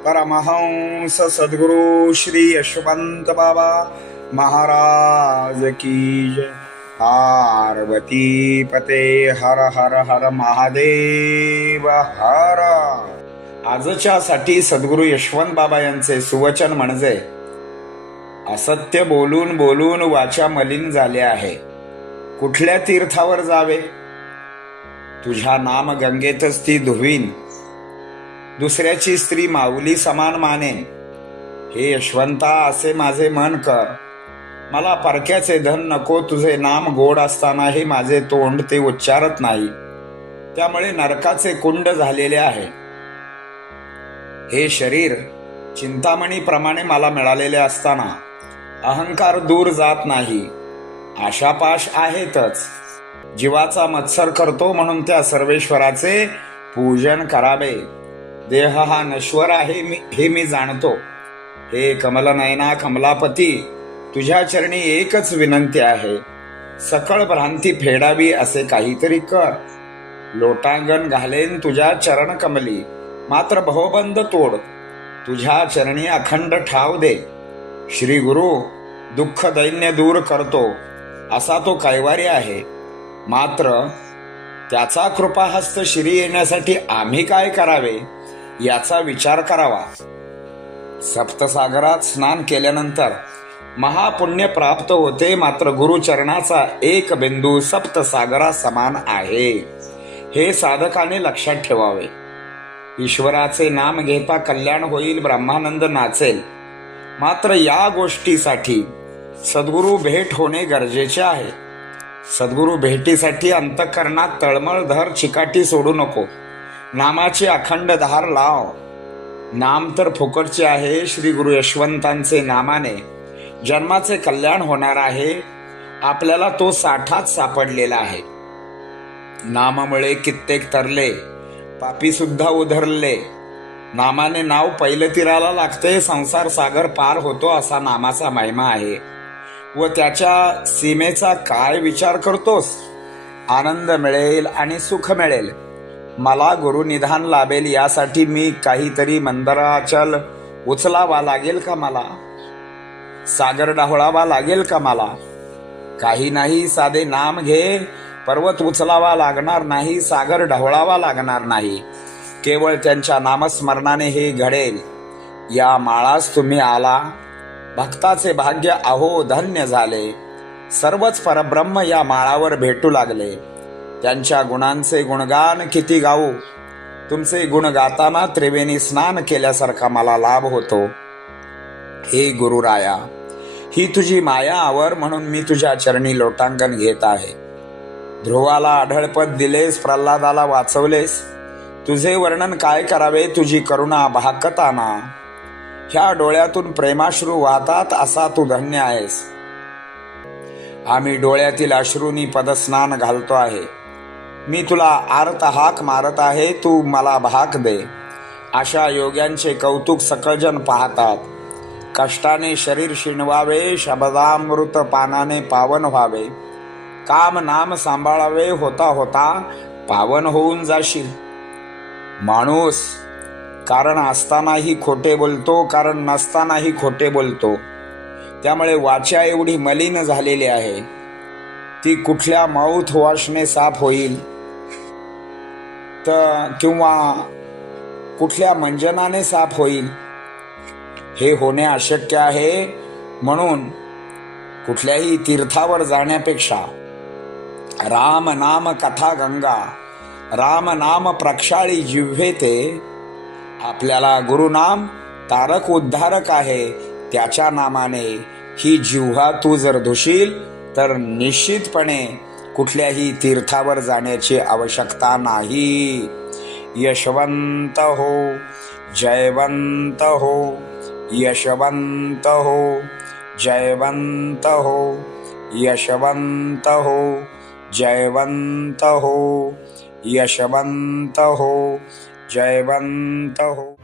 परमहंस सद्गुरु श्री यशवंत बाबा महाराज की जय। पार्वती पते हर हर हर महादेव हर। आजच्या साठी सद्गुरु यशवंत बाबा यांचे सुवचन म्हणजे असत्य बोलून बोलून वाचा मलिन झाले आहे. कुठल्या तीर्थावर जावे? तुझ्या नाम गंगेतच ती धुवीन. दुसऱ्याची स्त्री माऊली समान माने. हे यशवंता असे माझे मन कर. मला परक्याचे धन नको तुझे नाम गोड असताना हे माझे तोंड ते उच्चारत नाही. त्यामुळे नरकाचे कुंड झालेले आहे. हे शरीर चिंतामणीप्रमाणे मला मिळालेले असताना अहंकार दूर जात नाही. आशापाश आहेतच. जीवाचा मत्सर करतो म्हणून त्या सर्वेश्वराचे पूजन करावे. देह हा नश्वर आहे मी हे मी जाणतो. हे कमलनयना कमलापती तुझ्या चरणी एकच विनंती आहे. सकळ भ्रांती फेडावी असे काहीतरी कर. लोटांगण घालेन तुझ्या चरण कमली मात्र भवबंद तोड. तुझ्या चरणी अखंड ठाव दे. श्री गुरु दुःख दैन्य दूर करतो. असा तो कैवारी आहे. मात्र त्याचा कृपाहस्त श्री येण्यासाठी आम्ही काय करावे? याचा विचार करावा. सप्तसागरात स्नान केल्यानंतर महापुण्य प्राप्त होते मात्र गुरुचरणाचा एक बिंदू सप्तसागरा समान आहे. हे साधकाने लक्षात ठेवावे. ईश्वराचे नाम घेता कल्याण होईल ब्रह्मानंद नाचेल. मात्र या गोष्टीसाठी सद्गुरू भेट होणे गरजेचे आहे. सद्गुरू भेटीसाठी अंतकरणात तळमळ धर चिकाटी सोडू नको. नामाची अखंड धार लाव. नाम तर फुकटचे आहे श्री गुरु यशवंतांचे नामाने. जन्माचे कल्याण होणार आहे. आपल्याला तो साठाच सापडलेला आहे. नामामुळे कित्येक तरले पापी सुद्धा उधरले. नामाने नाव पहिलं तीराला लागते संसार सागर पार होतो असा नामाचा महिमा आहे. व त्याच्या सीमेचा काय विचार करतोस? आनंद मिळेल आणि सुख मिळेल. मला गुरुनिधान लाभेल यासाठी मी काहीतरी मंदराचल उचलावा लागेल का मला? सागर डाहोळावा लागेल का मला? काही नाही साधे नाम घे. पर्वत उचलावा लागणार नाही सागर ढवळावा लागणार नाही. केवळ त्यांच्या नामस्मरणाने हे घडेल. या माळास तुम्ही आला. भक्ताचे भाग्य अहो धन्य झाले. सर्वच परब्रह्म या माळावर भेटू लागले. त्यांच्या गुणांचे गुणगान किती गाऊ. तुमचे गुण गाताना त्रिवेणी स्नान केल्यासारखा मला लाभ होतो. हे गुरुराया ही तुझी माया आवर म्हणून मी तुझ्या चरणी लोटांगण घेत आहे. ध्रुवाला आढळपद दिलेस प्रल्हादाला वाचवलेस. तुझे वर्णन काय करावे तुझी करुणा भाकताना. ह्या डोळ्यातून प्रेमाश्रू वाहतात असा तू धन्य आहेस. आम्ही डोळ्यातील अश्रूनी पदस्नान घालतो आहे. मी तुला आर्त हाक मारत आहे तू मला भाग दे. अशा योग्यांचे कौतुक सकळजन पाहतात. कष्टाने शरीर शिणवावे शब्दामृत पानाने पावन व्हावे. काम नाम सांभाळावे होता होता पावन होऊन जाशील. माणूस कारण असतानाही खोटे बोलतो कारण नसतानाही खोटे बोलतो. त्यामुळे वाचा एवढी मलिन झालेली आहे. ती कुठल्या माउथ वॉशने साफ होईल? तर किंवा कुठल्या मंजनाने साफ होईल? हे होणे अशक्य आहे. म्हणून कुठल्याही तीर्थावर जाण्यापेक्षा राम नाम कथा गंगा राम नाम प्रक्षाळी जिव्हे ते आपल्याला गुरुनाम तारक उद्धारक आहे. त्याच्या नामाने ही जिव्हा तू जर धुशील तर निश्चितपणे कुठल्याही तीर्थावर जाण्याची आवश्यकता नाही. यशवंत हो जयवंत हो यशवंत हो जयवंत हो यशवंत हो जयवंत हो यशवंत हो जयवंत हो.